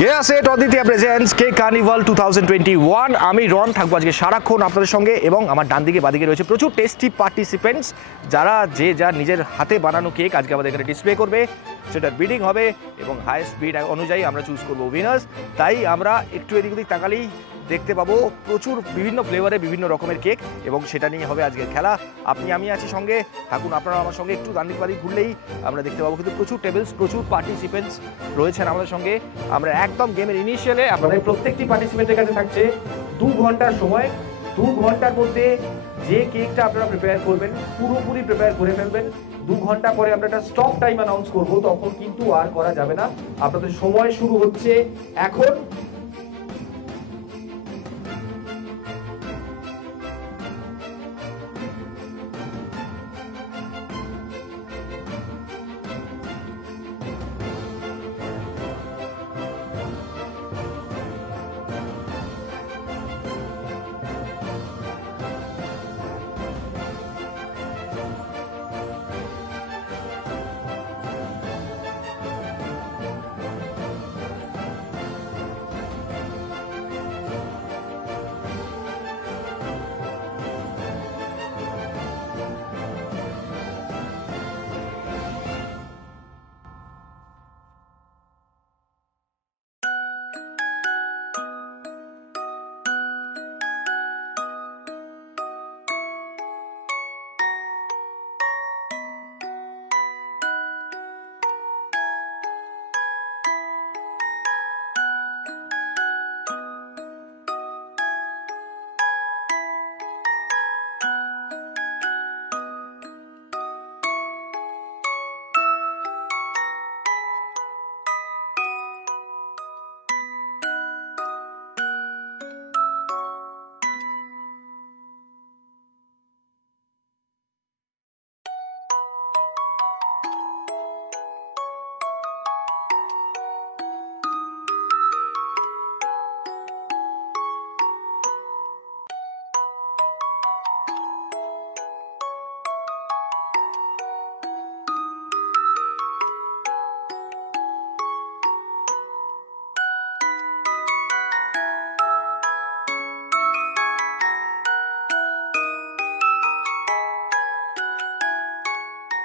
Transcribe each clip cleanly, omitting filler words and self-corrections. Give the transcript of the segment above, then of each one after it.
কেয়াসেট অদিতিয়া presents cake carnival 2021। আমি রন থাকবো আজকে সারাক্ষণ আপনাদের সঙ্গে এবং আমার ডান দিকে বাদিকে রয়েছে প্রচুর টেস্টি পার্টিসিপেন্টস, যারা যে যার নিজের হাতে বানানো কেক আজকে আমাদের এখানে ডিসপ্লে করবে, সেটার বিডিং হবে এবং হাইয়েস্ট বিড অনুযায়ী আমরা চুজ করবো উইনার্স। তাই আমরা একটু এদিক ওদিক তাকালেই দেখতে পাবো প্রচুর বিভিন্ন ফ্লেভারে বিভিন্ন রকমের কেক এবং সেটা নিয়ে হবে আজকের খেলা। আমি আছি সঙ্গে, থাকুন আপনারা আমার সঙ্গে। একটু ডান দিক বাদিক ঘুরলেই আমরা দেখতে পাবো কিন্তু প্রচুর টেবিলস, প্রচুর পার্টিসিপেন্টস রয়েছেন আমাদের সঙ্গে। আমরা একদম গেমের ইনিশিয়ালে আপনাদের প্রত্যেকটি পার্টিসিপেন্টের কাছে থাকছে 2 ঘন্টার সময়। 2 ঘন্টার মধ্যে যে কেকটা আপনারা প্রিপেয়ার করবেন পুরোপুরি প্রিপেয়ার করে ফেলবেন। 2 ঘন্টা পরে আমরা একটা স্টপ টাইম অ্যানাউন্স করবো, তখন কিন্তু আর করা যাবে না। আপনাদের সময় শুরু হচ্ছে এখন।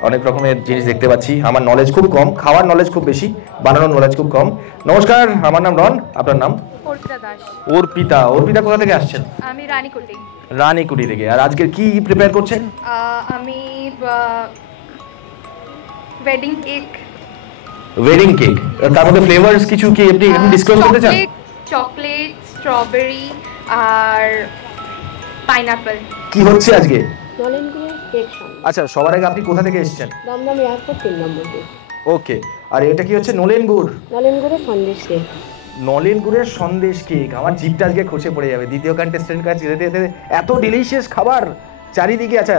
অনেক রকমের জিনিস দেখতে পাচ্ছি। আমার নলেজ খুব কম, খাওয়ার নলেজ খুব বেশি, বানানোর নলেজ খুব কম। নমস্কার, আমার নাম রন, আপনার নাম? অর্পিতা দাস। অর্পিতা কোথা থেকে আসছেন? আমি রানীকুটি। রানীকুটি থেকে। আর আজকে কি প্রিপেয়ার করছেন? আমি ওয়েডিং কেক। তার মধ্যে ফ্লেভারস কিছু কি আপনি ডিসক্লোজ করতে চান? চকলেট, স্ট্রবেরি আর পাইনাপল। কি হচ্ছে আজকে? নলেনগুড়ের কেক শপ। আচ্ছা, সবার আগে আপনি কোথা থেকে এসেছেন? দমদম এয়ারপোর্ট 3 নম্বর গেট। ওকে। আর এটা কি হচ্ছে? নলেনগুড়ের সন্দেশ কেক। নলেনগুড়ের সন্দেশ কেক। আমার জিভটা আজকে খসে পড়ে যাবে। দ্বিতীয় কন্টেস্ট্যান্ট কাছে যেতে যেতে এত ডিলিশিয়াস খাবার চারিদিকে। আচ্ছা,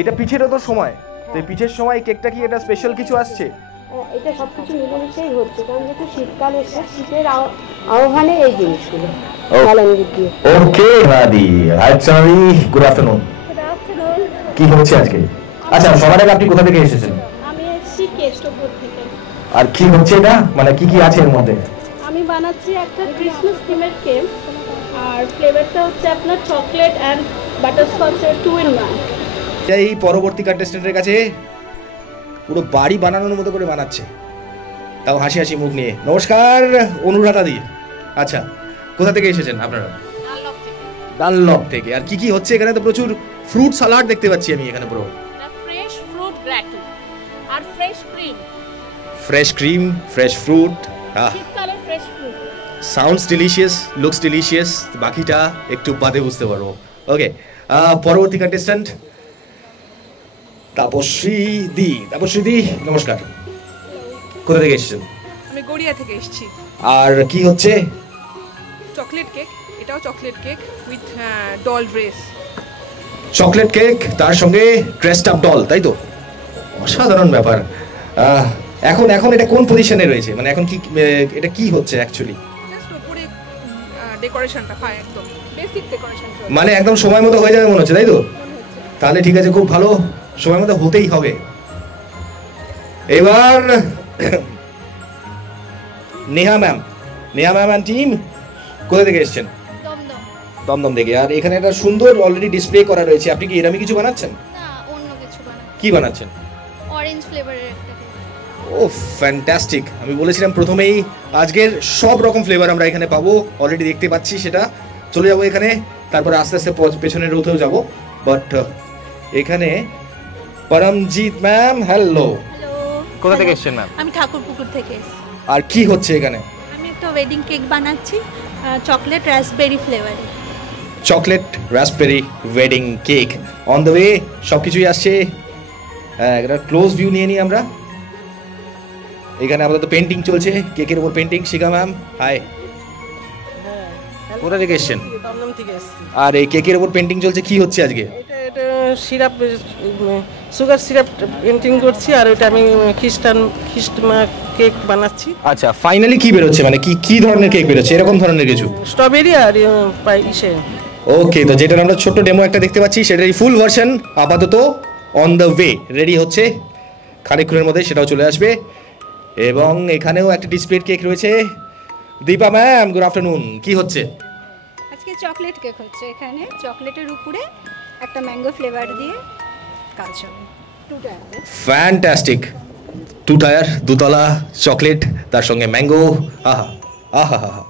এটা পিঠেরও তো সময়, তো এই পিঠের সময় কেকটা কি এটা স্পেশাল কিছু আসছে? এটা সবকিছু মিলেমিশেই হচ্ছে, কারণ যেহেতু শীতকাল এসে শীতের আহ্বানে এই জিনিসগুলো। ওকে রাদি, আচ্ছা গুড আফটারনুন। কি হচ্ছে আজকে? আচ্ছা, সবার আগে আপনি কোথা থেকে এসেছেন? আমি এসেছি কেষ্টপুর থেকে। আর কি হচ্ছে এটা, মানে কি কি আছে এর মধ্যে? আমি বানাচ্ছি একটা ক্রিসমাস থিমের কেক, আর ফ্লেভারটা হচ্ছে আপনার চকলেট অ্যান্ড বাটারস্কচের 2 in 1। এই পরবর্তী কন্টেস্ট্যান্টের কাছে পুরো বাড়ি বানানোর মতো করে বানাচ্ছে, তাও হাসি হাসি মুখ নিয়ে। নমস্কার, অনুরাধা দি। আচ্ছা, কোথা থেকে এসেছেন আপনারা? ডানলপ থেকে। আর কি কি হচ্ছে এখানে? তো প্রচুর ফ্রুট সালাড দেখতে পাচ্ছি আমি এখানে। পুরো ফ্রেশ ফ্রুট গ্রাটু আর ফ্রেশ ক্রিম, ফ্রেশ ফ্রুট। শীতকালের fresh fruit. Sounds delicious, looks delicious. বাকিটা একটু বাদে বুঝতে পারবো। ওকে, পরবর্তী কন্টেস্ট্যান্ট তাপশ্রী দি। নমস্কার, কোথা থেকে এসেছেন? আমি গড়িয়া থেকে এসেছি। আর কি হচ্ছে? চকলেট কেক, এটাও chocolate cake with doll dress. Chocolate cake, তার সঙ্গে ড্রেসড আপ ডল, তাই তো? অসাধারণ ব্যাপার। এখন এখন এটা কোন পজিশনে রয়েছে, মানে এখন কি এটা কি হচ্ছে অ্যাকচুয়ালি? জাস্ট উপরে ডেকোরেশনটা পায়, একদম বেসিক ডেকোরেশন, মানে একদম সময় মতো হয়ে যাবে মনে হচ্ছে, তাই তো? তাহলে ঠিক আছে, খুব ভালো, সময় মতো হতেই হবে। এবার Neha ma'am, Neha ma'am and team কোথা থেকে এসেছেন? দমদম থেকে। আর এখানে একটা সুন্দর অলরেডি ডিসপ্লে করা রয়েছে, আপনি কি এরকমই কিছু বানাচ্ছেন? না, অন্য কিছু বানাচ্ছি। কি বানাচ্ছেন? অরেঞ্জ ফ্লেভারের একটা কেক। ও ফ্যান্টাস্টিক। আমি বলেছিলাম প্রথমেই আজকের সব রকম ফ্লেভার আমরা এখানে পাবো, অলরেডি দেখতে পাচ্ছি সেটা। চলে যাবো এখানে, তারপরে আস্তে আস্তে পেছনের রোতেও যাবো। বাট এখানে পরমজিৎ ম্যাম, হ্যালো। হ্যালো। কোথা থেকে এসেছেন ম্যাম? আমি ঠাকুরপুকুর থেকে এসেছি। আর কি হচ্ছে এখানে? আমি একটা ওয়েডিং কেক বানাচ্ছি, চকলেট রাসবেরি ফ্লেভারে। Chocolate raspberry wedding cake on the way, সব কিছুই আসছে। একটা ক্লোজ ভিউ নিয়ে নিই আমরা। এখানে আমাদের তো পেন্টিং চলছে, কেকের উপর পেন্টিং। শিখা ম্যাম হাই, কোথা থেকে এসেছেন? দমদম থেকে এসেছি। আর এই কেকের উপর পেন্টিং চলছে, কি হচ্ছে আজকে? এটা সিরাপ, সুগার সিরাপ পেন্টিং করছি, আর ওটা আমি খ্রিস্টান কেক বানাচ্ছি। আচ্ছা, ফাইনালি কি বেরোচ্ছে, মানে কি কি ধরনের কেক বেরোচ্ছে, এরকম ধরনের কিছু? স্ট্রবেরি আর ইসে। ওকে, তো যেটা আমরা ছোট্ট ডেমো একটা দেখতে পাচ্ছি, সেটারই ফুল ভার্সন আপাতত অন দ্য ওয়ে, রেডি হচ্ছে। খানিকক্ষণের মধ্যে সেটাও চলে আসবে। এবং এখানেও একটা ডিসপ্লে কেক রয়েছে। Deepa ma'am, good afternoon. কি হচ্ছে? আজকে চকলেট কেক হচ্ছে। এখানে চকলেটের উপরে একটা ম্যাঙ্গো ফ্লেভার দিয়ে কাজ হবে। ফ্যান্টাস্টিক। 2 টায়ার, 2 তলা চকলেট, তার সঙ্গে ম্যাঙ্গো। আহা আহা আহা।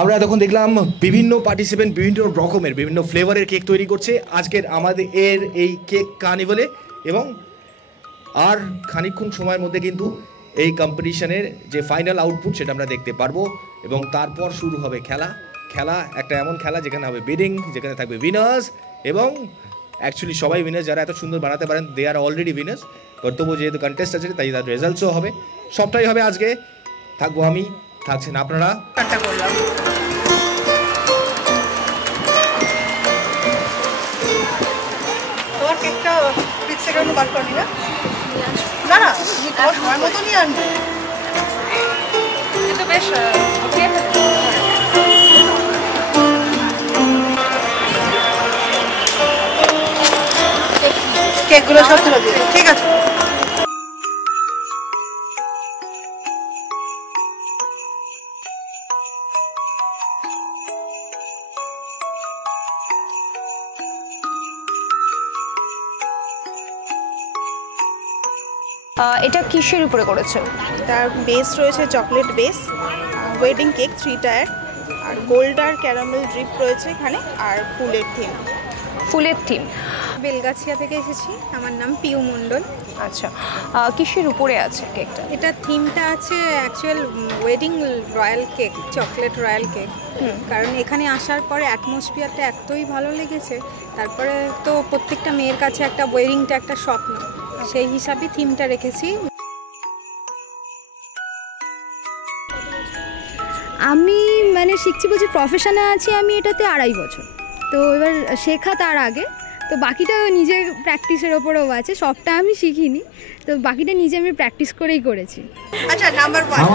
আমরা এতক্ষণ দেখলাম বিভিন্ন পার্টিসিপেন্ট বিভিন্ন রকমের বিভিন্ন ফ্লেভারের কেক তৈরি করছে আজকের আমাদের এই কেক কার্নিভালে। এবং আর খানিকক্ষণ সময়ের মধ্যে কিন্তু এই কম্পিটিশনের যে ফাইনাল আউটপুট সেটা আমরা দেখতে পারবো। এবং তারপর শুরু হবে খেলা একটা এমন খেলা যেখানে হবে বিডিং, যেখানে থাকবে উইনার্স। এবং অ্যাকচুয়ালি সবাই উইনার্স, যারা এত সুন্দর বানাতে পারেন দে আর অলরেডি উইনার্স। বাট তবু যেহেতু কন্টেস্ট আছে তাই তার রেজাল্টসও হবে, সবটাই হবে আজকে। থাকবো আমি, থাকছেন আপনারা। তোমার কেকটা ফ্রিজ থেকে বার করনি না? না না, তুমি তোমার সময় মতো নিয়ে আনবে। কিন্তু বেশ কেকগুলো সব তুলে দিবে, ঠিক আছে? এটা কিসের উপরে করেছো? তার বেস রয়েছে chocolate base, wedding cake 3 tier, আর গোল্ড আর ক্যারামেল ড্রিপ রয়েছে এখানে, আর ফুলের থিম। ফুলের থিম। বেলগাছিয়া থেকে এসেছি, আমার নাম পিউ মণ্ডল। আচ্ছা, কিসের উপরে আছে কেকটা? এটা থিমটা আছে actual wedding royal cake, chocolate royal cake. কারণ এখানে আসার পরে অ্যাটমসফিয়ারটা এতই ভালো লেগেছে, তারপরে তো প্রত্যেকটা মেয়ের কাছে একটা ওয়েডিংটা একটা স্বপ্ন, সেই হিসাবে থিমটা রেখেছি। আমি মানে শিখছি বলছি, প্রফেশনে আছি আমি এটাতে 2.5 বছর। তো এবার শেখা তার আগে, তো বাকিটা নিজের প্র্যাকটিসের ওপরেও আছে, সবটা আমি শিখিনি, তো বাকিটা নিজে আমি প্র্যাকটিস করেই করেছি। আচ্ছা, নাম্বার 1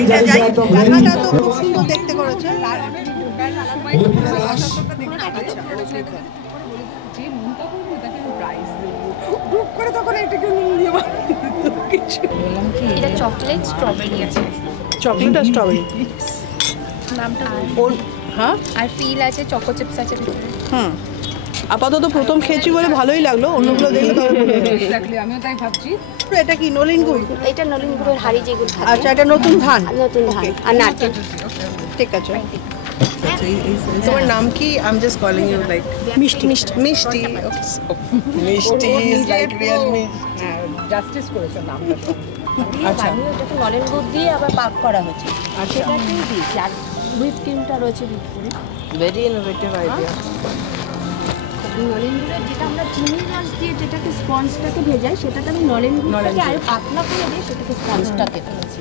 এইটা যাই, রান্নাটা তো খুব সুন্দর দেখতে করেছে। এটা চকলেট স্ট্রবেরি আছে। চকলেট আর স্ট্রবেরি নামটা হ্যাঁ, আর ফিল আছে, চকো চিপস আছে ভিতরে। আপাতত প্রথম খেয়েছি বলে ভালোই লাগলো, অন্যগুলো দেখলে তবে আমিও তাই ভাবছি। এটা কি নলিন গুড়? এটা নলিন গুড়ের হাড়ি যেগুলো থাকে। আচ্ছা, এটা নতুন ধান। নতুন ধান আর নারকেল। ঠিক আছে। আচ্ছা তোমার নাম কি? I am just calling you like Mishti. Mishti Mishti is like real mishti. Justice করেছো নামটা। আচ্ছা এটাকে নলেন গুড় দিয়ে আবার পাক করা হয়েছে, আর সেটাকেই দিয়েছি। আর হুইপ ক্রিমটা রয়েছে ভিতরে। Very innovative idea. নলেন গুড়ের যেটা আমরা চিনি রস দিয়ে যেটাকে স্পঞ্জটাকে ভেজাই, সেটাকে আমি নলেন গুড়টাকে আরো পাতলা করে দিয়ে সেটাকে স্পঞ্জটাকে ফেলেছি।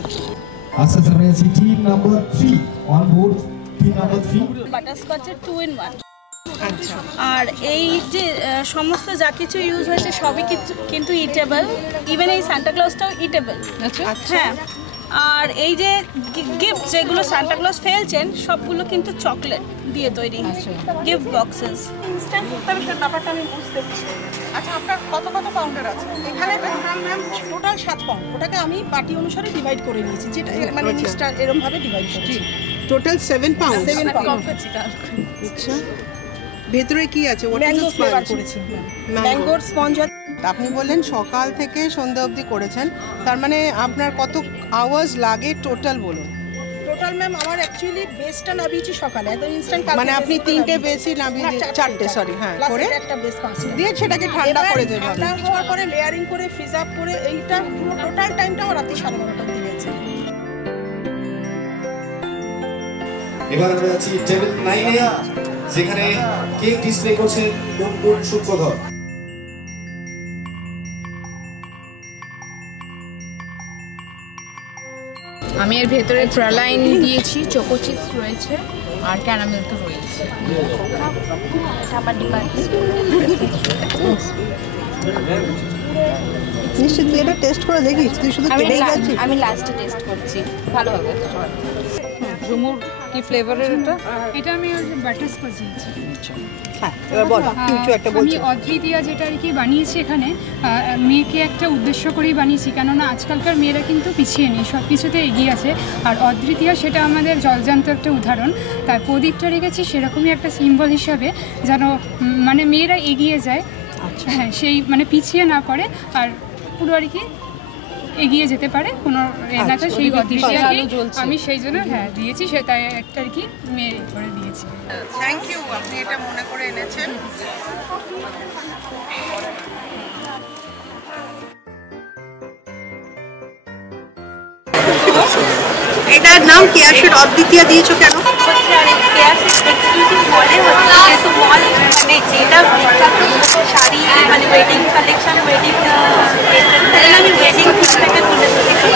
আচ্ছা আমরা আছি team number 3 on board. Team number 3 বাটারস্কচের 2 in 1। আচ্ছা, আর এই যে সমস্ত যা কিছু ইউজ হয়েছে সবই কিন্তু ইটেবল, ইভেন এই সান্টা ক্লজটাও ইটেবল। আচ্ছা হ্যাঁ, আর এই যে গিফট যেগুলো সান্টা ক্লজ ফেলছেন সবগুলো কিন্তু চকলেট দিয়ে তৈরি গিফট বক্সেস। ইনস্ট্যান্ট তবে ব্যাপারটা আমি বুঝতে পারছি। আচ্ছা আপনার কত কত পাউন্ডার আছে এখানে? Ma'am total 7 pound. ওটাকে আমি বাটি অনুসারে ডিভাইড করে নিয়েছি, যেটা মানে নিচটা এরকম ভাবে ডিভাইড করেছি। Total 7 pound. 7 পাউন্ড। আচ্ছা ভেতরে কি আছে? ম্যাঙ্গো ফ্লেভার করেছি, ম্যাঙ্গোর স্পঞ্জ। আপনি বললেন সকাল থেকে সন্ধ্যা অবধি করেছেন, তার মানে আপনার কত আওয়ার্স লাগে টোটাল বলুন? টোটাল ম্যাম আমার অ্যাকচুয়ালি বেসটা নাবিয়েছি সকালে, একদম ইনস্ট্যান্ট। মানে আপনি 3টে বেসই নাবিয়ে 4টে সরি হ্যাঁ করে একটা বেস দিয়ে সেটাকে ঠান্ডা করে দেবেন। ঠান্ডা হওয়ার পরে লেয়ারিং করে ফ্রিজ আপ করে এইটা পুরো টোটাল টাইমটা আমার রাতে 12:30 অবধি গেছে। এবার আমরা আছি টেবিল 9 এ, যেখানে কেক ডিসপ্লে করছে কোন সূত্রধর। আমি এর ভেতরে প্রালাইন দিয়েছি, চোকো চিপস রয়েছে আর ক্যারামেল তো রয়েছে। নিশ্চিত তুই এটা টেস্ট করে দেখিস, তুই শুধু কেটেই যাচ্ছিস। আমি লাস্টে টেস্ট করছি, ভালো হবে। ঝুমুর কি ফ্লেভারের এটা? এটা আমি বাটারস্কচ দিয়েছি। হ্যাঁ এবার বল কিছু একটা বলছি। আমি অদ্বিতীয়া যেটা আর কি বানিয়েছি এখানে, মেয়েকে একটা উদ্দেশ্য করেই বানিয়েছি, কেননা আজকালকার মেয়েরা কিন্তু পিছিয়ে নেই, সব কিছুতে এগিয়ে আছে। আর অদ্বিতীয়া সেটা আমাদের জলজান্ত একটা উদাহরণ। তাই প্রদীপটা রেখেছি সেরকমই একটা সিম্বল হিসাবে, যেন মানে মেয়েরা এগিয়ে যায়। আচ্ছা হ্যাঁ, সেই মানে পিছিয়ে না পড়ে আর পুরো আর কি এগিয়ে যেতে পারে কোনো এলাকা, সেই অদ্বিতীয়াকে আমি সেই জন্য হ্যাঁ দিয়েছি। সেটাই একটা আর কি মেয়ের করে দিয়েছি। থ্যাংক ইউ, আপনি এটা মনে করে এনেছেন। এটার নাম কেয়াশের অদ্বিতীয়া দিয়েছো কেন? শাড়ি মানে ওয়েডিং কালেকশন, ওয়েডিং আমি ওয়েডিং থেকে তুলে ধরেছি।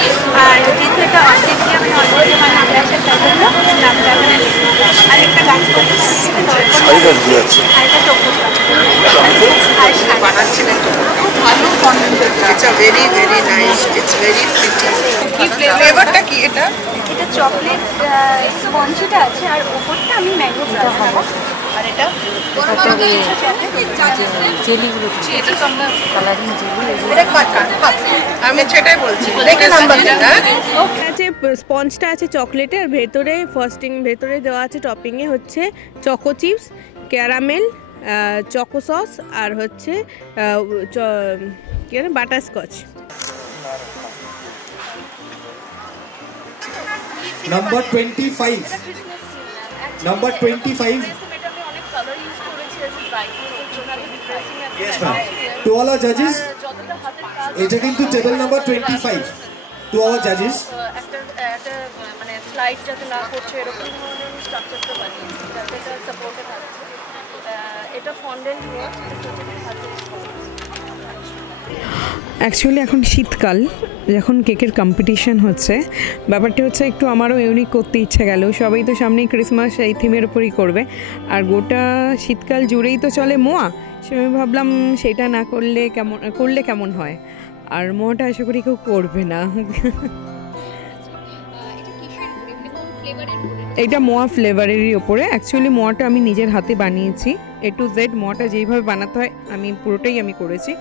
আর যেহেতু এটা অদ্বিতীয়া আমি অলরেডি মানে কেয়াশের নামটা এখানে আর একটা গাছ করেছি, আর এটা চোখ বানাচ্ছিলেন ভালো concept. It's a very very nice, it's very pretty. কি ফ্লেভারটা কি এটা? এটা চকলেট স্পঞ্জটা আছে আর উপরটা আমি ম্যাঙ্গো ফ্লেভার খাবো। আর এটা জেলিগুলো, এটা তো আমরা কালারিং জেলি, এটা আমি সেটাই বলছি। দেখে নাম্বারটা আছে, স্পঞ্জটা আছে চকলেটে, আর ভেতরে ভেতরে দেওয়া আছে টপিংয়ে হচ্ছে choco chips, caramel, choco sauce আর হচ্ছে কি জানো butterscotch. Number 25 number 25 Yes ma'am. To all our judges, এটা কিন্তু table number 25 to all judges. একটা মানে স্লাইড যাতে না করছে এরকম ধরনের স্ট্রাকচারটা বানিয়েছি যাতে এটা সাপোর্টে থাকছে। এটা ফন্ডেন্ট ওয়ার্ক, অ্যাকচুয়ালি এখন শীতকাল, যখন কেকের কম্পিটিশন হচ্ছে, ব্যাপারটা হচ্ছে একটু আমারও ইউনিক করতে ইচ্ছা গেল। সবাই তো সামনেই ক্রিসমাস, এই থিমের উপরই করবে, আর গোটা শীতকাল জুড়েই তো চলে মোয়া। সে আমি ভাবলাম সেটা না করলে কেমন হয়, আর মোয়াটা আশা করি কেউ করবে না। এটা মোয়া ফ্লেভারেরই ওপরে। অ্যাকচুয়ালি মোয়াটা আমি নিজের হাতে বানিয়েছি, A to Z মোয়াটা যেইভাবে বানাতে হয় আমি পুরোটাই করেছি।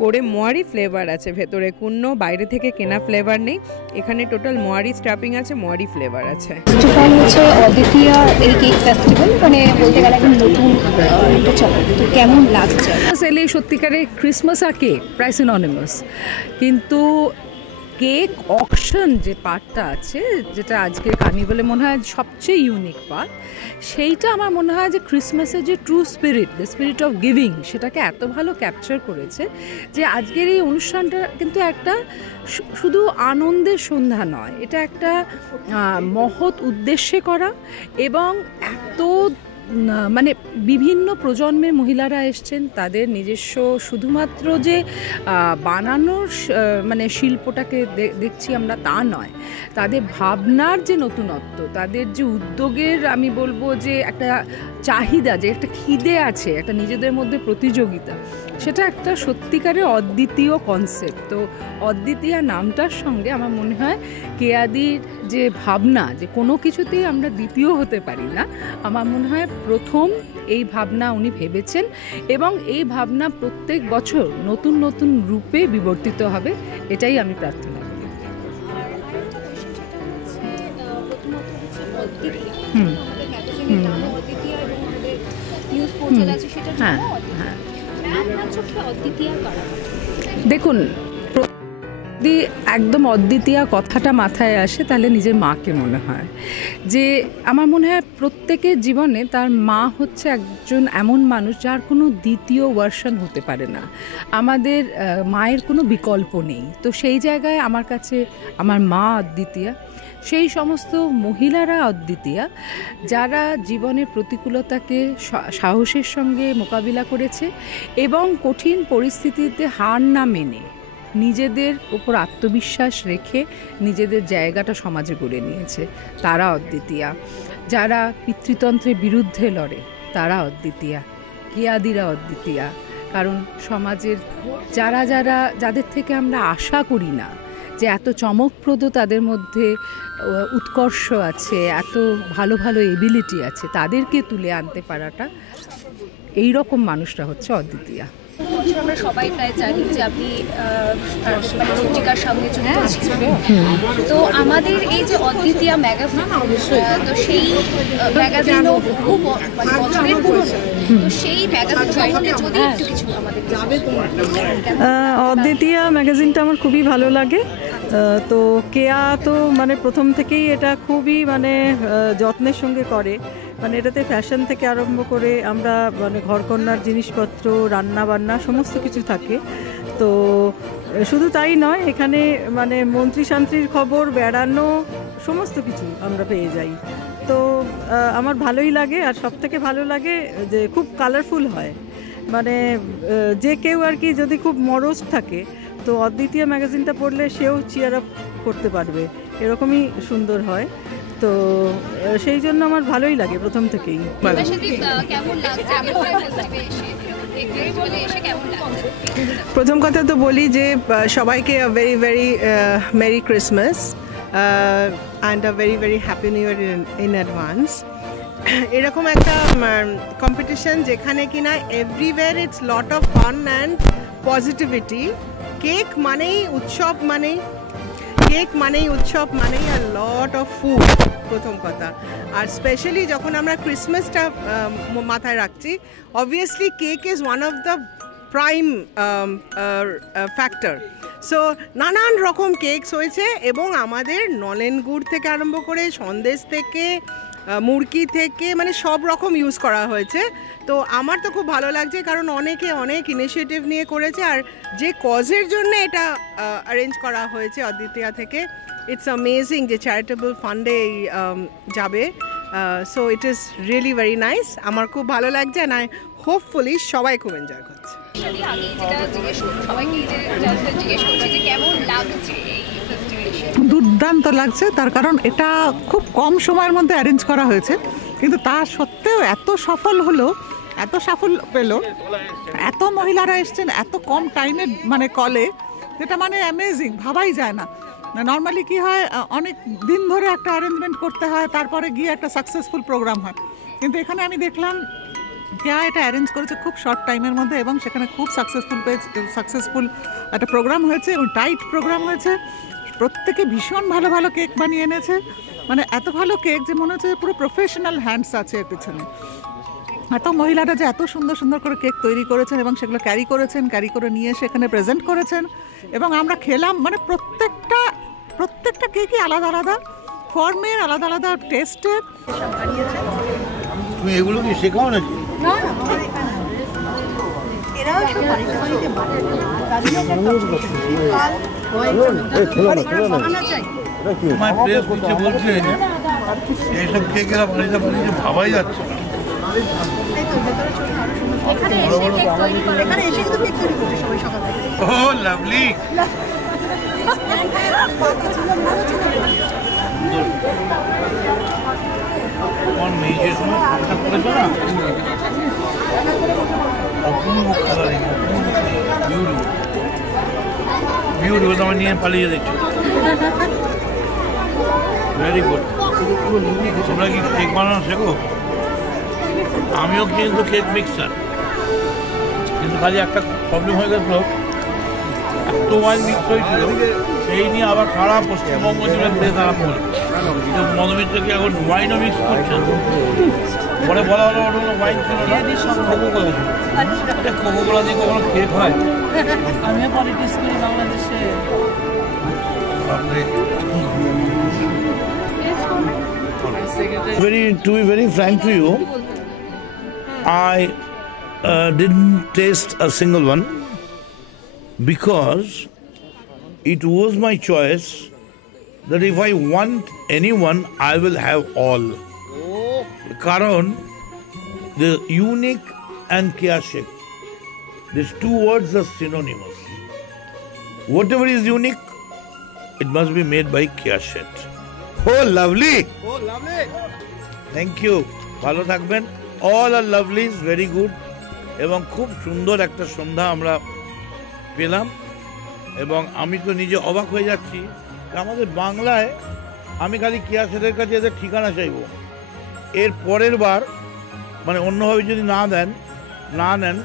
করে মোয়ারই ফ্লেভার আছে ভেতরে, কোনো বাইরে থেকে কেনা ফ্লেভার নেই। এখানে টোটাল মোয়ারই স্টাফিং আছে, মোয়ারই ফ্লেভার আছে। হচ্ছে অদ্বিতীয়া এই কেক ফেস্টিভ্যাল, মানে বলতে গেলে এখন নতুন একটা চলে, তো কেমন লাগছে? সেলে সত্যিকারের ক্রিসমাস আর কেক প্রায় সিনোনিমাস, কিন্তু কেক অকশন যে পার্টটা আছে, যেটা আজকে কার্নিভালে মনে হয় সবচেয়ে ইউনিক পার্ট, সেইটা আমার মনে হয় যে ক্রিসমাসের যে true spirit, the spirit of giving, সেটাকে এত ভালো ক্যাপচার করেছে যে আজকের এই অনুষ্ঠানটা কিন্তু একটা শুধু আনন্দের সন্ধ্যা নয়, এটা একটা মহৎ উদ্দেশ্যে করা এবং এত মানে বিভিন্ন প্রজন্মের মহিলারা এসছেন, তাদের নিজস্ব শুধুমাত্র যে বানানোর মানে শিল্পটাকে দেখছি আমরা তা নয়, তাদের ভাবনার যে নতুনত্ব, তাদের যে উদ্যোগের আমি বলবো যে একটা চাহিদা, যে একটা খিদে আছে, একটা নিজেদের মধ্যে প্রতিযোগিতা, সেটা একটা সত্যিকারের অদ্বিতীয় কনসেপ্ট। তো অদ্বিতীয়া নামটার সঙ্গে আমার মনে হয় কেয়াদির যে ভাবনা যে কোনো কিছুতেই আমরা দ্বিতীয় হতে পারি না, আমার মনে হয় প্রথম এই ভাবনা উনি ভেবেছেন এবং এই ভাবনা প্রত্যেক বছর নতুন নতুন রূপে বিবর্তিত হবে, এটাই আমি প্রার্থনা করি। হ্যাঁ হ্যাঁ, দেখুন যদি একদম অদ্বিতীয়া কথাটা মাথায় আসে তাহলে নিজের মাকে মনে হয় যে আমার মনে হয় প্রত্যেকের জীবনে তার মা হচ্ছে একজন এমন মানুষ যার কোনো দ্বিতীয় ভার্সন হতে পারে না, আমাদের মায়ের কোনো বিকল্প নেই। তো সেই জায়গায় আমার কাছে আমার মা অদ্বিতীয়া, সেই সমস্ত মহিলারা অদ্বিতীয়া যারা জীবনের প্রতিকূলতাকে সাহসের সঙ্গে মোকাবিলা করেছে এবং কঠিন পরিস্থিতিতে হার না মেনে নিজেদের উপর আত্মবিশ্বাস রেখে নিজেদের জায়গাটা সমাজে গড়ে নিয়েছে, তারা অদ্বিতীয়া। যারা পিতৃতন্ত্রের বিরুদ্ধে লড়ে তারা অদ্বিতীয়া, কেয়াদিরা অদ্বিতীয়া। কারণ সমাজের যাদের থেকে আমরা আশা করি না যে এত চমকপ্রদ তাদের মধ্যে উৎকর্ষ আছে, এত ভালো ভালো এবিলিটি আছে, তাদেরকে তুলে আনতে পারাটা, এই রকম মানুষরা হচ্ছে অদ্বিতীয়া। আমরা সবাই প্রায় জানি যে আপনি মানে পত্রিকার সঙ্গে যুক্ত ছিলেন, তো আমাদের এই যে অদ্বিতীয়া ম্যাগাজিন, তো সেই ম্যাগাজিনও বহু বছরের পুরনো, তো সেই ম্যাগাজিন সম্বন্ধে যদি একটু কিছু আমাদের অদ্বিতীয়া ম্যাগাজিনটা আমার খুবই ভালো লাগে। তো কেয়া তো মানে প্রথম থেকেই এটা খুবই মানে যত্নের সঙ্গে করে, মানে এটাতে ফ্যাশন থেকে আরম্ভ করে আমরা মানে ঘরকন্যার জিনিসপত্র, রান্না বান্না সমস্ত কিছু থাকে। তো শুধু তাই নয়, এখানে মানে মন্ত্রী শান্ত্রীর খবর, বেড়ানো, সমস্ত কিছু আমরা পেয়ে যাই। তো আমার ভালোই লাগে, আর সব থেকে ভালো লাগে যে খুব কালারফুল হয়, মানে যে কেউ আর কি যদি খুব মরজ থাকে তো অদ্বিতীয়া ম্যাগাজিনটা পড়লে সেও চিয়ার আপ করতে পারবে, এরকমই সুন্দর হয়। তো সেই জন্য আমার ভালোই লাগে প্রথম থেকেই। প্রথম কথা তো বলি যে সবাইকে very very merry Christmas and a very very happy new year in advance. এরকম একটা কম্পিটিশন যেখানে কিনা everywhere it's lot of fun and positivity. Cake মানেই উৎসব, মানেই আর লট অফ ফুড, প্রথম কথা। আর স্পেশালি যখন আমরা ক্রিসমাসটা মাথায় রাখছি, obviously cake is one of the prime factor. So নানান রকম কেকস হয়েছে এবং আমাদের নলেন গুড় থেকে আরম্ভ করে সন্দেশ থেকে মুরগি থেকে মানে সব রকম ইউজ করা হয়েছে। তো আমার তো খুব ভালো লাগছে, কারণ অনেকে অনেক ইনিশিয়েটিভ নিয়ে করেছে, আর যে কজের জন্য এটা অ্যারেঞ্জ করা হয়েছে অদ্বিতীয়া থেকে, ইটস অ্যামেজিং যে চ্যারিটেবল ফান্ডে যাবে। So it is really very nice, আমার খুব ভালো লাগছে, অ্যান্ড আই হোপফুলি সবাই খুব এনজয় করছে। দুর্দান্ত লাগছে, তার কারণ এটা খুব কম সময়ের মধ্যে অ্যারেঞ্জ করা হয়েছে, কিন্তু তা সত্ত্বেও এত সফল হলো, এত সাফল্য পেল, এত মহিলারা এসছেন এত কম টাইমে মানে কলে, যেটা মানে অ্যামেজিং, ভাবাই যায় না। নর্মালি কি হয়, অনেক দিন ধরে একটা অ্যারেঞ্জমেন্ট করতে হয়, তারপরে গিয়ে একটা সাকসেসফুল প্রোগ্রাম হয়, কিন্তু এখানে আমি দেখলাম কেয়া এটা অ্যারেঞ্জ করেছে খুব শর্ট টাইমের মধ্যে এবং সেখানে খুব সাকসেসফুল একটা প্রোগ্রাম হয়েছে এবং টাইট প্রোগ্রাম হয়েছে। প্রত্যেকে ভীষণ ভালো ভালো কেক বানিয়ে এনেছে, মানে এত ভালো কেক যে মনে হচ্ছে পুরো প্রফেশনাল হ্যান্ডস আছে এর পিছনে। এত মহিলারা যে এত সুন্দর সুন্দর করে কেক তৈরি করেছেন এবং সেগুলো ক্যারি করে নিয়ে এসে এখানে প্রেজেন্ট করেছেন এবং আমরা খেলাম, মানে প্রত্যেকটা প্রত্যেকটা কেকই আলাদা আলাদা ফর্মের, আলাদা আলাদা টেস্টের। তুমি এগুলো কি শেখাও নাকি? বলছে এইসব কেকেরা বাড়িতে বাড়িতে ভাবাই যাচ্ছে না। Oh, lovely. তোমার মেয়ে যে সময় খাতা করেছে না, অপূর্ব কালারিং, বিউটিফুল, তোমার নিয়ে পালিয়ে দিচ্ছ। Very good. তোমরা কি কেক বানানো শেখো? আমিও কিন্তু কেক মিক্সার, কিন্তু খালি একটা প্রবলেম হয়ে গেছিল, এত ওয়াইন মিক্স হয়েছিল, সেই নিয়ে আবার সারা পশ্চিমবঙ্গ জুড়ে প্লেস আরাম করে। কিন্তু মধুমিত্রকে এখন ওয়াইনও মিক্স করছে। পরে বলা হলো ওটা হলো ওয়াইন ছিল না, কোকোকোলা ছিল। কোকোকোলা দিয়ে কখনো কেক হয়? আমিও পলিটিক্স করি বাংলাদেশে। To be very frank to you, I didn't taste a single one because it was my choice that if I want anyone, I will have all. Karon, the unique and Kiashik, these two words are synonymous. Whatever is unique, it must be made by Kiashik. Oh, lovely! Oh, lovely! Thank you. ভালো থাকবেন। All are lovelies, very good. এবং খুব সুন্দর একটা সন্ধ্যা আমরা পেলাম, এবং আমি তো নিজে অবাক হয়ে যাচ্ছি। আমাদের বাংলায় আমি খালি কিয়াসেদের কাছে এদের ঠিকানা চাইব, এর পরের বার মানে অন্যভাবে যদি না নেন,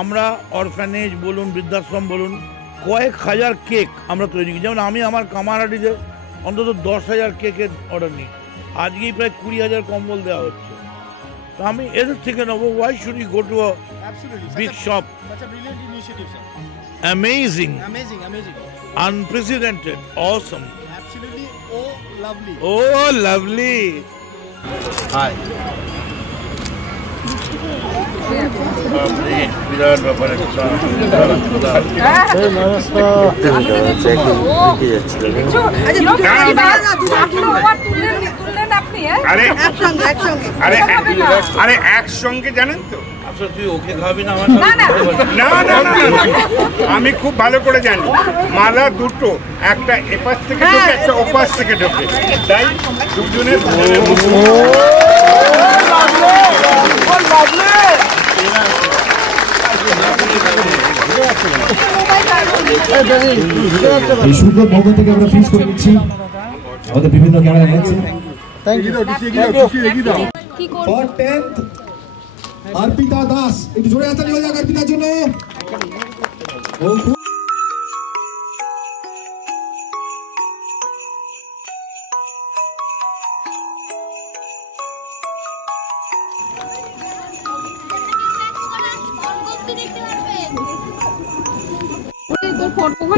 আমরা অরফ্যানেজ বলুন, বৃদ্ধাশ্রম বলুন, কয়েক হাজার কেক আমরা তৈরি করি। যেমন আমি আমার কামারহাটিতে অন্তত 10,000 কেকের অর্ডার নিই, আজকেই প্রায় 20,000 কম্বল দেওয়া হচ্ছে। তো আমি এদের থেকে নেবো। Why should you go to a big shop? Such a brilliant initiative, sir. Amazing. Amazing. Unprecedented. Awesome. Absolutely. Oh, lovely. Oh, lovely. Hi. বিরাট ব্যাপার একটা। আরে একসঙ্গে জানেন তো? তুই ওকে খাবি না? না, আমি খুব ভালো করে জানি। মালা দুটো, একটা এপাশ থেকে ঢোকে, একটা ওপাশ থেকে ঢোকে, তাই দুজনের এই সুন্দর মৌকা থেকে আমরা ফিক্স করে নিচ্ছি আমাদের বিভিন্ন ক্যামেরা রয়েছে। ফর 10th অর্পিতা দাস, একটু জোরে হাততালি হয়ে যাক অর্পিতার জন্য।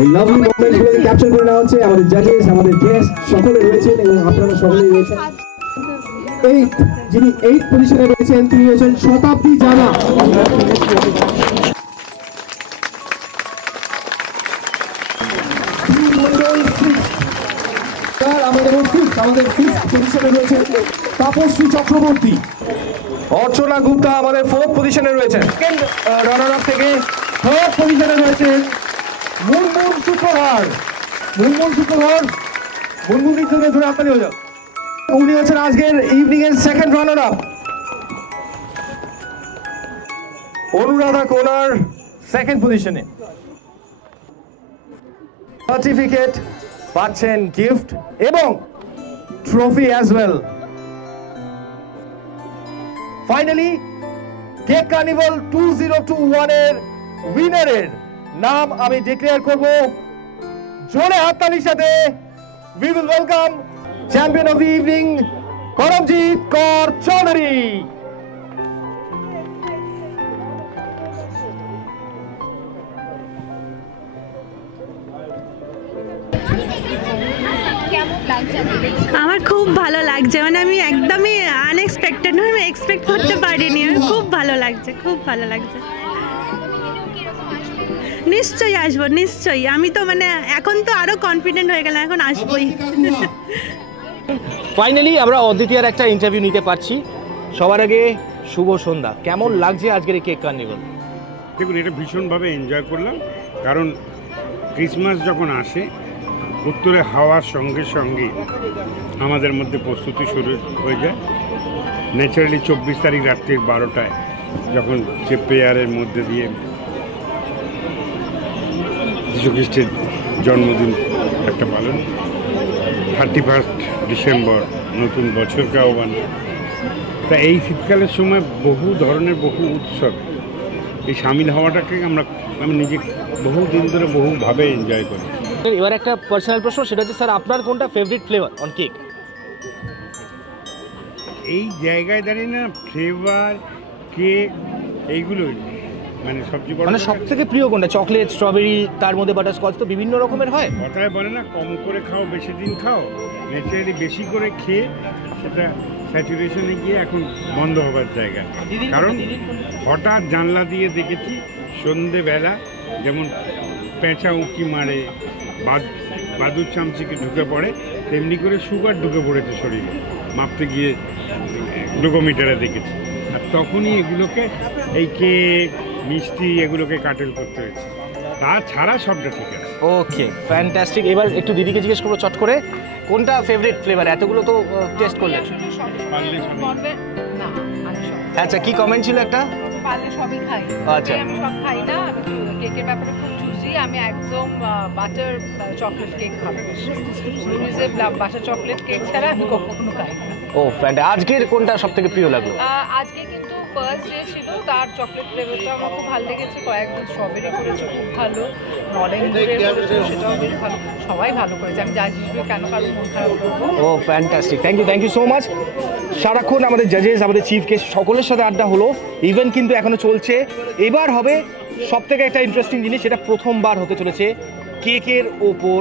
এই লাভলি মোমেন্টগুলোকে ক্যাপচার করে নেওয়া হচ্ছে। আমাদের জাজেস, আমাদের গেস্ট সকলে রয়েছেন এবং আপনারা সকলেই রয়েছেন। যিনি 8th পজিশনে রয়েছেন তিনি হচ্ছেন শতাব্দী জানা। আমাদের 5th পজিশনে রয়েছেন তাপশ্রী চক্রবর্তী। অর্চনা গুপ্তা আমাদের 4th পজিশনে রয়েছেন। সেকেন্ড রানার আপ থেকে 3rd পজিশনে রয়েছেন মুনমুন শুক্রবার। মুনমুনির জন্য ধরে আপনাদের হয়ে যাও। উনি হচ্ছেন আজকের ইভিনিং এর সেকেন্ড রানার আপ। অনুরাধা কোনার 2nd পজিশনে। সার্টিফিকেট পাচ্ছেন, গিফট এবং trophy as well. Finally cake carnival 2021 এর উইনারের নাম আমি ডিক্লেয়ার করব। জোরে হাততালির সাথে we will welcome champion of the evening Paramjit Kaur Chaudhary. লাগছে? আমার খুব ভালো লাগছে, মানে আমি একদমই আনএক্সপেক্টেড, আমি এক্সপেক্ট করতে পারিনি। আমার খুব ভালো লাগছে, খুব ভালো লাগছে। নিশ্চয়ই আসবো, নিশ্চয়ই। আমি তো মানে এখন তো আরো কনফিডেন্ট হয়ে গেলাম, এখন আসবোই। ফাইনালি আমরা অদ্বিতীয়ার একটা ইন্টারভিউ নিতে পারছি। সবার আগে শুভ সন্ধ্যা, কেমন লাগছে আজকের এই কেক কার্নিভাল? দেখুন, এটা ভীষণভাবে এনজয় করলাম, কারণ ক্রিসমাস যখন আসে উত্তরে হাওয়ার সঙ্গে সঙ্গে আমাদের মধ্যে প্রস্তুতি শুরু হয়ে যায়। ন্যাচারালি 24 তারিখ রাত্রির 12টায় যখন যে প্রেয়ারের মধ্যে দিয়ে যীশু খ্রিস্টের জন্মদিন একটা পালন, 31 ডিসেম্বর নতুন বছরকে আহ্বান। তা এই শীতকালের সময় বহু ধরনের বহু উৎসব, এই সামিল হওয়াটাকে আমি নিজে বহুদিন ধরে বহুভাবে এনজয় করি। এবার একটা পার্সোনাল প্রশ্ন, সেটা হচ্ছে স্যার আপনার কোনটা ফেভারিট ফ্লেভার অন কেক? এই জায়গায় দাঁড়িয়ে না ফ্লেভার কেক এইগুলোই মানে সবচেয়ে বড়, মানে সব থেকে প্রিয় কোনটা? চকলেট, স্ট্রবেরি, তার মধ্যে বাটারস্কচ, তো বিভিন্ন রকমের হয়। কথায় বলে না কম করে খাও বেশি দিন খাও, ন্যাচারালি বেশি করে খেয়ে সেটা স্যাচুরেশনে গিয়ে এখন বন্ধ হবার জায়গা। কারণ হঠাৎ জানলা দিয়ে দেখেছি সন্ধেবেলা যেমন পেঁচা উঁকি মারে, বাদুর চামচিকে ঢুকে পড়ে, তেমনি করে সুগার ঢুকে পড়েছে শরীরে, মাপতে গিয়ে গ্লুকোমিটারে দেখেছি। আর তখনই এগুলোকে এই কেক মিষ্টি এগুলোকে কাটেল করতে হয়েছে, তাছাড়া সবটা ঠিক আছে। ওকে, ফ্যান্টাস্টিক। এবার একটু দিদিকে জিজ্ঞেস করবো চট করে, কোনটা ফেভারিট ফ্লেভার? এতগুলো তো টেস্ট করলেন। আচ্ছা, কি কমেন্ট ছিল একটা? পারলে সবই খাই। আচ্ছা, আমি সব খাই না, আমি কেকের ব্যাপারে খুব চুজি। আমি একদম বাটার চকলেট কেক ভালোবাসি। লুইজে বাটার চকলেট কেক ছাড়া আমি কখনো খাই না। ও ফ্যান্টাস্টিক। আজকের কোনটা সবথেকে প্রিয় লাগলো? আজকে কিন্তু ফার্স্ট ডে ছিল, তার চকলেট ফ্লেভারটা আমার খুব ভালো লেগেছে। কয়েকদিন স্ট্রবেরি করেছে খুব ভালো, নলেন করেছে সেটাও বেশ ভালো, সবাই ভালো করেছে। আমি জাজ হিসেবে কেন কারো মন খারাপ করবো। ও fantastic, thank you so much. সারাক্ষণ আমাদের জাজেস, আমাদের চিফ গেস্ট সকলের সাথে আড্ডা হলো, ইভেন্ট কিন্তু এখনো চলছে। এবার হবে সব থেকে একটা ইন্টারেস্টিং জিনিস, সেটা প্রথমবার হতে চলেছে কেকের ওপর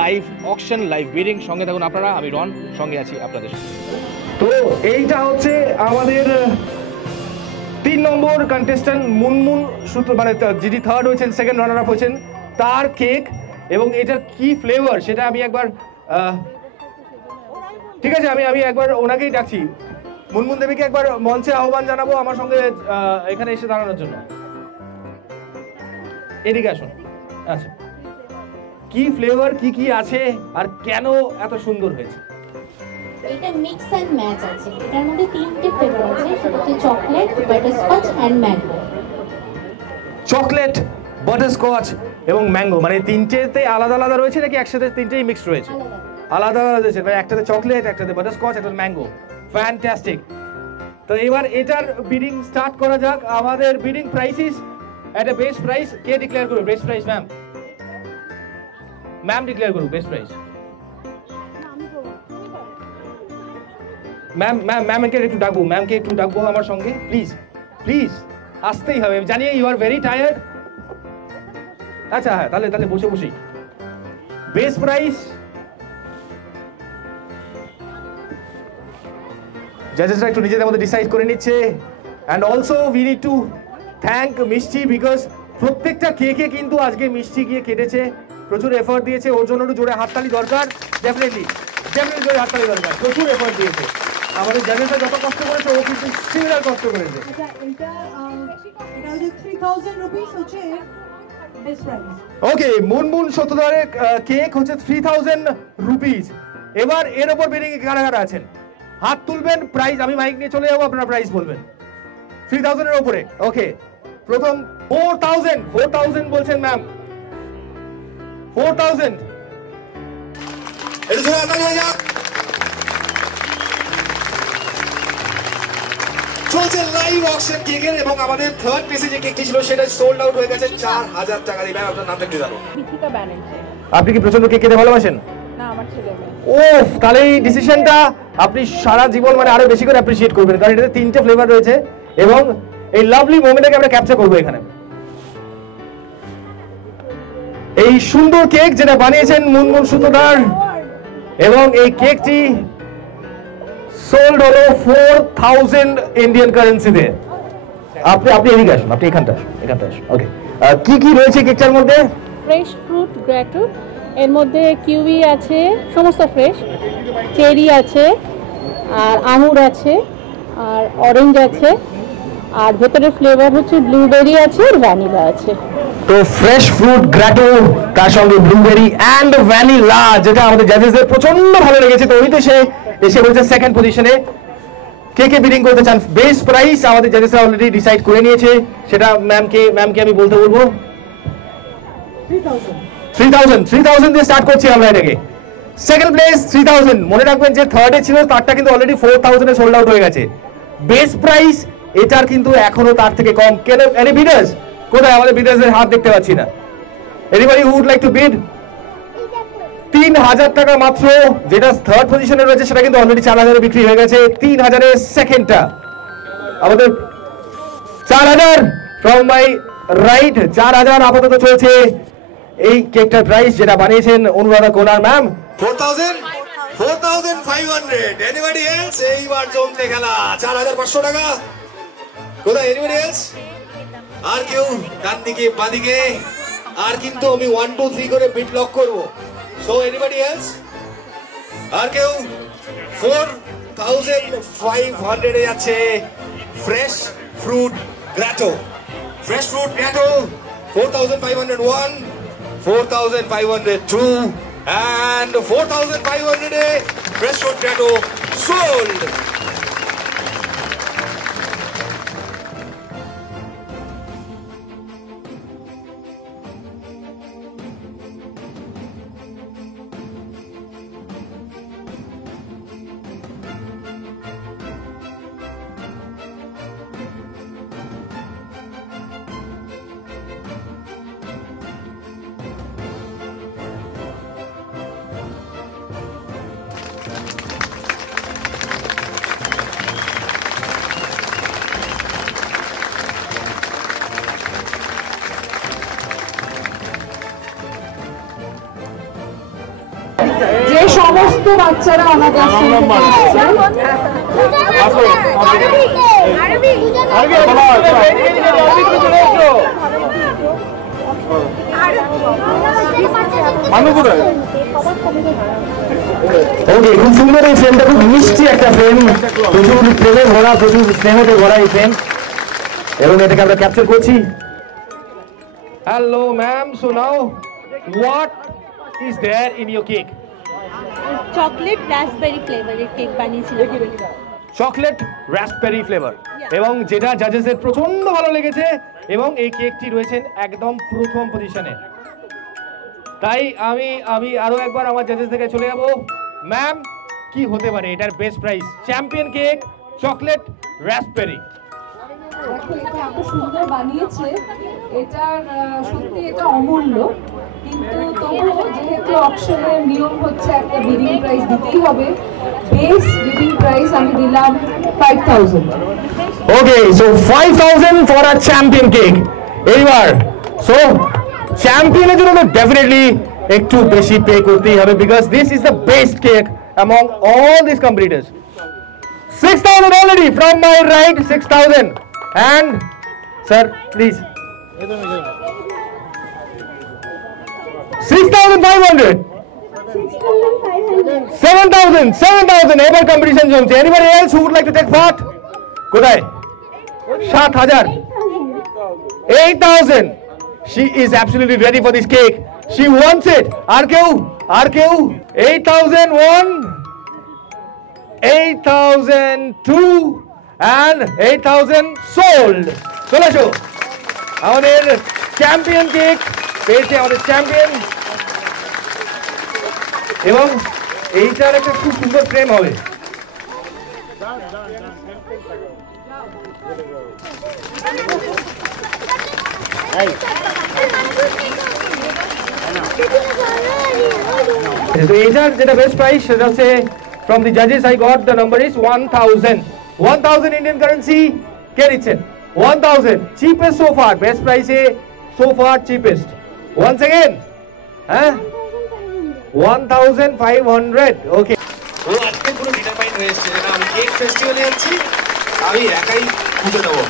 লাইভ অকশন, লাইভ বিডিং। সঙ্গে থাকুন আপনারা, আমি রন, সঙ্গে আছি আপনাদের। তো এইটা হচ্ছে আমাদের 3 নম্বর কন্টেস্ট্যান্ট মুনমুন সূত্র, মানে যিনি থার্ড হয়েছেন, সেকেন্ড রানার আপ হয়েছেন, তার কেক। এবং এটার কি ফ্লেভার সেটা আমি একবার, ঠিক আছে, আমি একবার ওনাকেই ডাকছি, মুনমুন দেবীকে একবার মঞ্চে আহ্বান জানাবো আমার সঙ্গে এখানে এসে দাঁড়ানোর জন্য। এদিকে আসুন। আচ্ছা, কি ফ্লেভার, কি আছে, আর কেন এত সুন্দর হয়েছে? এটা মিক্স এন্ড ম্যাচ আছে। এটার মধ্যে 3টে ফ্লেভার আছে, সেটা হচ্ছে chocolate, butterscotch and mango. Chocolate, butterscotch এবং ম্যাঙ্গো, মানে তিনটেতে আলাদা আলাদা রয়েছে নাকি একসাথে তিনটেই মিক্সড রয়েছে? আলাদা আলাদা রয়েছে, মানে একটাতে চকলেট, একটাতে বাটারস্কচ, একটাতে ম্যাঙ্গো। ফ্যান্টাস্টিক। তো এবার এটার বিডিং স্টার্ট করা যাক। আমাদের বিডিং প্রাইসিস একটা বেস্ট প্রাইস কে ডিক্লেয়ার করবে? বেস্ট প্রাইস ম্যাম ডিক্লেয়ার করুন বেস্ট প্রাইস। ম্যামকে একটু ডাকবো আমার সঙ্গে, প্লিজ আসতেই হবে। জানি ইউ আর ভেরি টায়ার্ড। আচ্ছা হ্যাঁ, তাহলে বসেই বেস্ট প্রাইস জাজেসরা একটু নিজেদের মধ্যে ডিসাইড করে নিচ্ছে। And also we need to thank মিষ্টি, বিকজ প্রত্যেকটা কেকে কিন্তু আজকে মিষ্টি গিয়ে কেটেছে, প্রচুর এফোর্ট দিয়েছে। ওর জন্য একটু জোরে হাততালি দরকার, ডেফিনেটলি জোরে হাততালি দরকার। প্রচুর এফোর্ট দিয়েছে আমাদের জাজেসরা, যত কষ্ট করেছে ও কিন্তু সিমিলার কষ্ট করেছে। ওকে, মুনমুন সত্যদারের কেক হচ্ছে 3000 রুপিস। এবার এর উপর বিডিং কারা আছেন হাত তুলবেন, প্রাইস আমি মাইক নিয়ে চলে যাবো, আপনারা প্রাইস বলবেন। 3000 এর উপরে। ওকে, প্রথম 4000 বলছেন ম্যাম। 4000 চলছে লাইভ অকশন কেকের। এবং আমাদের থার্ড পেজে যে কেকটি ছিল সেটা সোল্ড আউট হয়ে গেছে 4000 টাকা দিয়ে। ম্যাম আপনার নামটা একটু জানো? বিথিকা ব্যানার্জি। আপনি কি প্রচন্ড কেক খেতে ভালোবাসেন? না, আমার ছেলে মেয়ে। ও, তাহলে এই ডিসিশনটা আপনি সারা জীবন মানে আরো বেশি করে অ্যাপ্রিশিয়েট করবেন, কারণ এটাতে 3টে ফ্লেভার রয়েছে এবং এই লাভলি মোমেন্টটাকে আমরা ক্যাপচার করবো এখানে। এই সুন্দর কেক যেটা বানিয়েছেন মুনমুন সূত্রধার, এবং এই কেকটি সোল্ড হলো 4000 ইন্ডিয়ান কারেন্সিতে। আপনি এদিকে আসুন, আপনি এখানটা আসুন। ওকে, কি কি রয়েছে কেকটার মধ্যে? ফ্রেশ ফ্রুট গ্র্যাটো, এর মধ্যে কিউই আছে, সমস্ত ফ্রেশ, চেরি আছে, আর আঙুর আছে, আর অরেঞ্জ আছে, আর ভেতরে ফ্লেভার হচ্ছে ব্লুবেরি আছে আর ভ্যানিলা আছে। তো ফ্রেশ ফ্রুট গ্র্যাটো, তার সঙ্গে ব্লুবেরি অ্যান্ড ভ্যানিলা, যেটা আমাদের জাজেসদের প্রচন্ড ভালো লেগেছে। তো উনি তো এসে বলছে সেকেন্ড পজিশনে। কে বিডিং করতে চান? বেস প্রাইস আমাদের জাজেসরা অলরেডি ডিসাইড করে নিয়েছে, সেটা ম্যামকে আমি বলতে বলবো। 3000 দিয়ে স্টার্ট করছি আমরা এটাকে। Second place 3000। মনে রাখবেন যে থার্ডে ছিল তারটা কিন্তু অলরেডি 4000 এ সোল্ড আউট হয়ে গেছে। বেস প্রাইস এটার কিন্তু এখনো তার থেকে কম। Any breeders? কোথায় আমাদের বিডার্সের হাত দেখতে পাচ্ছি না। Anybody who would like to bid? 3000 টাকা মাত্র, যেটা থার্ড পজিশনে রয়েছে সেটা কিন্তু অলরেডি 4000 এ বিক্রি হয়ে গেছে। 3000 এর সেকেন্ডটা আমাদের 4000 ফ্রম মাই রাইট। 4000 আপাতত চলছে এই কেকটার প্রাইস, যেটা বানিয়েছেন অনুরাধা কোনার ম্যাম। 4500। Anybody else? এইবার জমতে খেলা। 4500 টাকা। কোথায় এনিবডি এলস? আর কেউ? ডান দিকে বাঁ দিকে। আর কিন্তু আমি 1 2 3 করে বিট লক করব। So anybody else? আর কেউ? 4500 এ যাচ্ছে fresh fruit gateau. Fresh fruit gateau 4501, 4502 and 4500 এ ফ্রেশ ফ্রুট গ্র্যাটো সোল্ড। যে সমস্ত বাচ্চারা আমাদের ওকে, খুব সুন্দর এই ফ্রেমটা, খুব মিষ্টি একটা ফ্রেম, প্রচুর প্রেমে ভরা, প্রচুর স্নেহতে ভরা এই ফ্রেম, এবং এটাকে আমরা ক্যাপচার করছি। Hello ma'am, so now what is there in your cake? Chocolate raspberry ফ্লেভারের কেক বানিয়েছিলাম। চকলেট রাসবেরি ফ্লেভার, এবং যেটা জাজেসের প্রচন্ড ভালো লেগেছে, এবং এই কেকটি রয়েছেন একদম প্রথম পজিশনে। তাই আমি আরো একবার আমার জাজেস থেকে চলে যাব। ম্যাম, কি হতে পারে এটার best price? Champion cake, chocolate raspberry. দেখো, এটা এত সুন্দর বানিয়েছে, এটার সত্যি এটা অমূল্য, কিন্তু তবুও যেহেতু অকশনের নিয়ম হচ্ছে একটা বিডিং প্রাইস দিতেই হবে, বেস বিডিং প্রাইস আমি দিলাম 5000। Okay, so 5000 for a champion cake. এইবার সো চ্যাম্পিয়নের জন্য তো ডেফিনেটলি একটু বেশি পে করতেই হবে, because this is the best cake among all these competitors. 6000 already from my right, 6000, and sir please 6500, 7000 ever competition চলছে। Anybody else who would like to take part? কোথায়? 7000, 8000. She is absolutely ready for this cake. She wants it. আর কেউ? 8001, 8002 and 8000 sold. চলে আসো, আমাদের champion cake পেয়েছে আমাদের champion, এবং এইটার একটা খুব সুন্দর ফ্রেম হবে। তো এইটার যেটা বেস্ট প্রাইস সেটা হচ্ছে from the judges I got the number is 1000 Indian currency কে দিচ্ছেন? 1000 cheapest so far, best price so far cheapest. Once again, 1500 ওকে। ও আজকে পুরো ডিটারমাইন্ড হয়েছে না আমি কেক ফেস্টিভ্যালে যাচ্ছি, আমি একাই পুজো দেবো।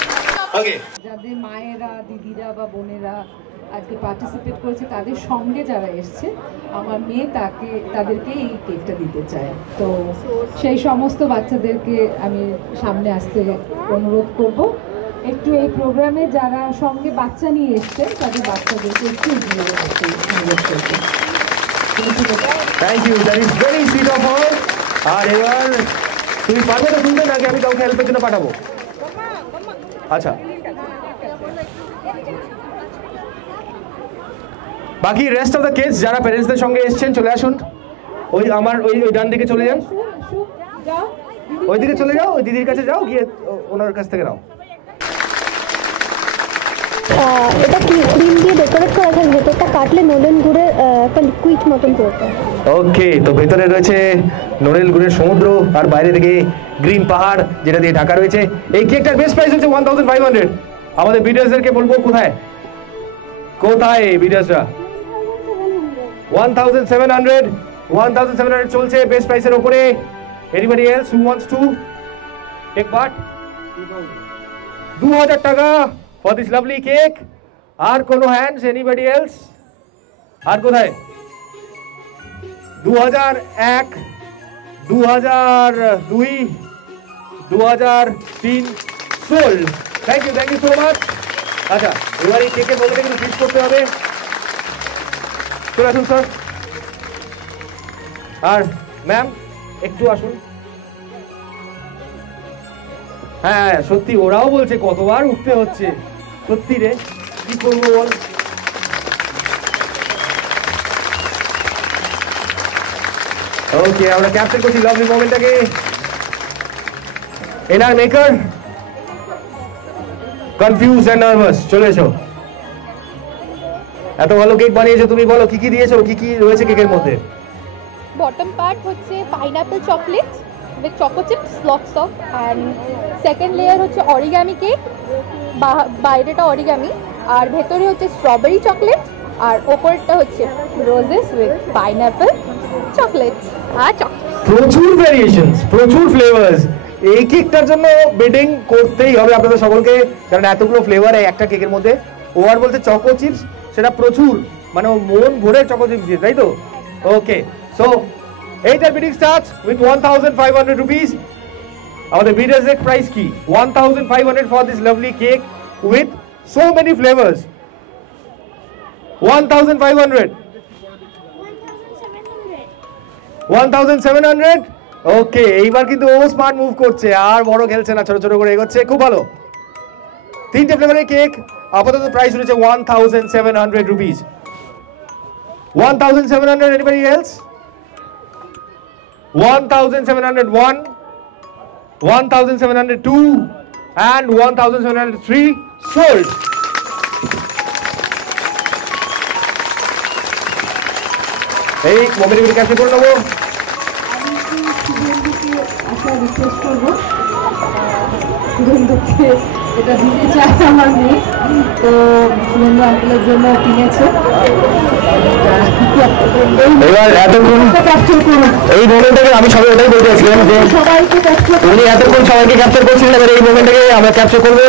ওকে, যাদের মায়েরা, দিদিরা বা বোনেরা আজকে পার্টিসিপেট করেছে তাদের সঙ্গে যারা এসছে, আমার মেয়ে তাদেরকে এই কেকটা দিতে চায়। তো সেই সমস্ত বাচ্চাদেরকে আমি সামনে আসতে অনুরোধ করব। একটু এই প্রোগ্রামে যারা সঙ্গে বাচ্চা নিয়ে এসছে তাদের বাচ্চাদেরকে একটু এগিয়ে আসতে অনুরোধ করব। Thank you, that is very sweet of her. আর এবার তুমি পারবে তো তুলতে, নাকি আমি কাউকে হেল্পের জন্য পাঠাবো? আচ্ছা, বাকি রেস্ট অফ দ্য কিডস যারা প্যারেন্টসদের সঙ্গে এসেছেন চলে আসুন। ওই আমার ওই ডান দিকে চলে যান, ওই দিকে চলে যাও, ওই দিদির কাছে যাও, গিয়ে ওনার কাছ থেকে নাও। এটা ক্রিম দিয়ে ডেকোরেট করা থাকে, ভেতরটা কাটলে নলেন গুড়ের একটা লিকুইড মতন পড়বে। ওকে, তো ভেতরে রয়েছে নড়েল গুড়ের সমুদ্র আর বাইরে থেকে গ্রিন পাহাড় যেটা দিয়ে ঢাকা রয়েছে। এই কেকটার বেস্ট প্রাইস হচ্ছে 1500। আমাদের বিডিয়ার্সদেরকে বলবো কোথায় কোথায় বিডিয়ার্সরা 1700 চলছে বেস্ট প্রাইসের উপরে। Anybody else who wants to take part? 2000 টাকা ফর দিস লাভলি কেক। আর কোনো হ্যান্ডস? Anybody else? আর কোথায়? 2001, 2002, 2003 sold. Thank you so much. আচ্ছা, এবার এই কেকের মধ্যে কিন্তু ফিক্স করতে হবে। চলে আসুন স্যার। আর ম্যাম একটু আসুন। হ্যাঁ সত্যি, ওরাও বলছে কতবার উঠতে হচ্ছে, সত্যি রে, কি করবো বল। ওকে, আমরা ক্যাপচার করছি লাভলি মোমেন্টটাকে। এনার মেকার কনফিউজ এন্ড নার্ভাস, চলে এসো। এত ভালো কেক বানিয়েছো, তুমি বলো কি কি দিয়েছো, কি কি রয়েছে কেকের মধ্যে? বটম পার্ট হচ্ছে pineapple chocolate with choco chips lots of, and second layer হচ্ছে অরিগামি কেক, বাইরেটা অরিগামি আর ভেতরে হচ্ছে স্ট্রবেরি চকলেট, আর ওপরটা হচ্ছে রোজেস উইথ পাইনাপল চকলেট আর চকলেট। প্রচুর ভেরিয়েশনস, প্রচুর ফ্লেভার্স। এই কেকটার জন্য বেডিং করতেই হবে আপনাদের সকলকে, কারণ এতগুলো ফ্লেভার একটা কেকের মধ্যে। ও আর বলছে চকো চিপস, সেটা প্রচুর, মানে মন ভরে চকো চিপস দিয়ে, তাই তো? ওকে, সো এইটার বিডিং স্টার্টস উইথ 1500 রুপিস। আমাদের বিডের প্রাইস কি? 1500 for this lovely cake with so many flavours. 1500, 1700। ওকে, এইবার কিন্তু ও স্মার্ট মুভ করছে, আর বড় খেলছে না, ছোট ছোট করে এগোচ্ছে, খুব ভালো। তিনটে ফ্লেভারের কেক, আপাতত প্রাইস রয়েছে 1700 rupees. 1700, anybody else? 1701, 1702 and 1703 sold. এই মোমেন্টগুলো ক্যাপচার করে নেবো। আচ্ছা, রিকোয়েস্ট করবো শুভেন্দুকে এটা দিতে চাই আমার মেয়ে, তো শুভেন্দু আঙ্কেলের জন্য কিনেছে। এবার এতক্ষণ এই মোমেন্টটাকে আমি সবাই ওটাই বলতে চাইছিলাম যে উনি এতক্ষণ সবাইকে ক্যাপচার করছিলেন, এবার এই মোমেন্টটাকে আমরা ক্যাপচার করবো।